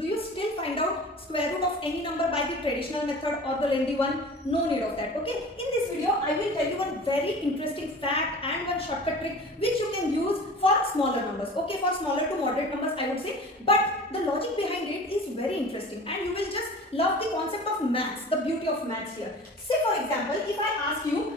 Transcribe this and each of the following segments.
Do you still find out square root of any number by the traditional method or the lengthy one? No need of that. Okay. In this video, I will tell you one very interesting fact and one shortcut trick which you can use for smaller numbers. Okay, for smaller to moderate numbers, I would say. But the logic behind it is very interesting, and you will just love the concept of maths, the beauty of maths here. Say for example, if I ask you,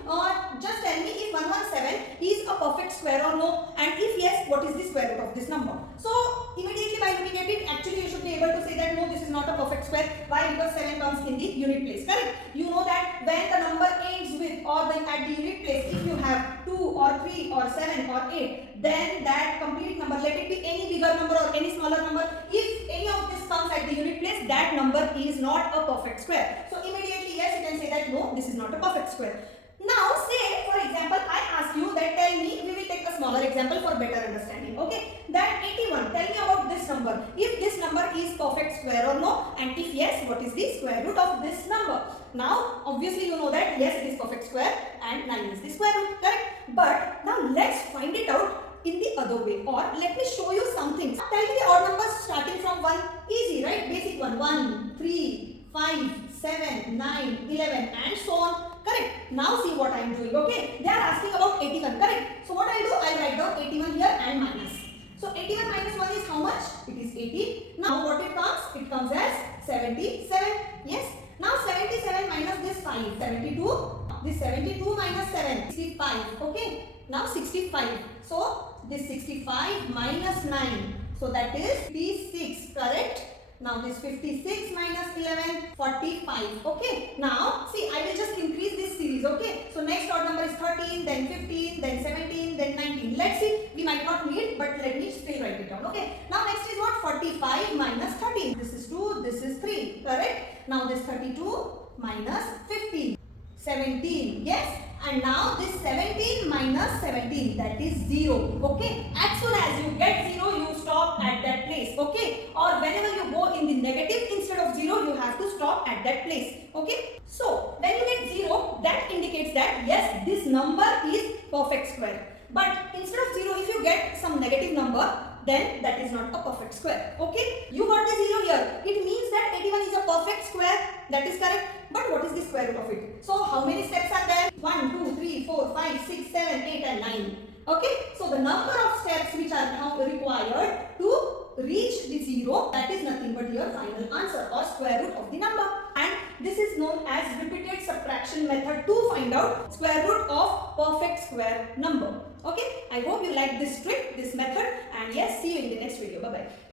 just tell me if 117 is a perfect square or no, and if yes, what is the square root of this number? So immediately by looking at it, actually you should be able to say that no, this is not a perfect square. Why? Because 7 comes in the unit place, correct? You know that when the number ends with or then at the unit place, if you have 2 or 3 or 7 or 8, then that complete number, let it be any bigger number or any smaller number, if any of this comes at the unit place, that number is not a perfect square. So immediately yes, you can say that no, this is not a perfect square. Now say for example, I ask you that tell me, we will take a smaller example for better understanding. Okay, that 81, tell me about this number, if this number is perfect square or no, and if yes, what is the square root of this number? Now obviously you know that yes, it is perfect square and 9 is the square root, correct? But now let's find it out in the other way, or let me show you something. Tell me the odd numbers starting from 1, easy, right? Basic one, 1, 3, 5, 7, 9, 11 and so on. Correct. Now see what I am doing. Okay. They are asking about 81. Correct. So what I will do, I will write down 81 here and minus. So 81 minus 1 is how much? It is 80. Now what it comes? It comes as 77. Yes. Now 77 minus this 5. 72. This 72 minus 7. 65. Okay. Now 65. So this 65 minus 9. So that is 56. Correct. Now this 56 minus 11, 45. Okay. Now see, I will just increase this series. Okay. So next odd number is 13, then 15, then 17, then 19. Let's see. We might not need, but let me still write it down. Okay. Now next is what? 45 minus 13. This is 2, this is 3. Correct. Now this 32 minus 15. 17. Yes. And now this 17 minus 17, that is 0. Okay. As soon as you get 0, you stop at that place. Okay. Or whenever you go in the negative instead of 0, you have to stop at that place. Okay. So when you get 0, that indicates that yes, this number is perfect square. But instead of 0, if you get some negative number, then that is not a perfect square. Okay. You got the 0 here. It means that 81 is a perfect square. That is correct. But what is the square root of it? So how many steps are there? 1, 2, 3, 4, 5, 6, 7, 8 and 9. Okay. So the number of steps which are now required to reach the 0, that is nothing but your final answer or square root of the number. And this is known as repeated subtraction method to find out square root of perfect square number. Okay. I hope you like this trick, this method, and yes, see you in the next video. Bye bye.